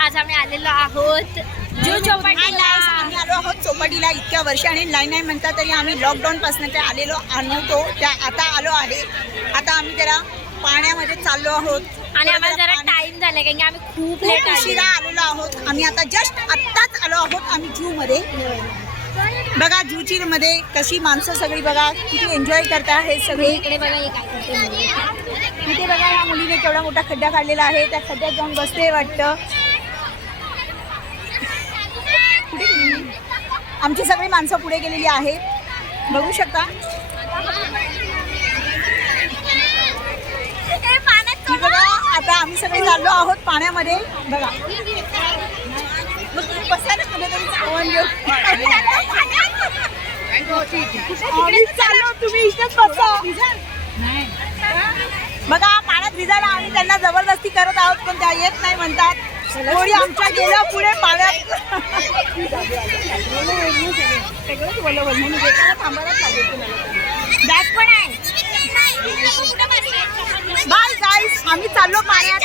आज आम्ही आलेलो आहोत जू चौपाटीला. आम्ही आलो आहोत चौपाटीला. इतक्या वर्षाने नाही म्हणता तरी आम्ही लॉकडाऊन पासून ते आलेलो नव्हतो. त्या आता आलो आहे. आता आम्ही जरा पाण्यामध्ये चाललो आहोत आणि आम्हाला जरा टाइम झाला कारण की आम्ही खूप लेट उशिरा आलेलो आहोत. आम्ही आता जस्ट आत्ताच आलो आहोत आम्ही जू मध्ये. बघा जूची मध्ये कशी माणसं सगळी बघा किती एन्जॉय करता हे सगळे. इकडे बघा हे काय करते. इथे बघा या मुलीने केवढा मोठा खड्डा काढलेला आहे. त्या खड्ड्यात जाऊन बसते वाटतं. आमची सगळी माणसं पुढे गेलेली आहेत बघू शकता. बघा आता आम्ही सगळे चाललो आहोत पाण्यामध्ये. बघा बसा ना कुठेतरी चावून घेऊ. चाललो तुम्ही इथेच बसा. बघा पाण्यात भिजायला आम्ही त्यांना जबरदस्ती करत आहोत पण त्या येत नाही म्हणतात. थोडी आमच्या गेल्या पुढे पाण्यात बॅग पण आहे. बाय गाईस आम्ही चाललो पाण्यात.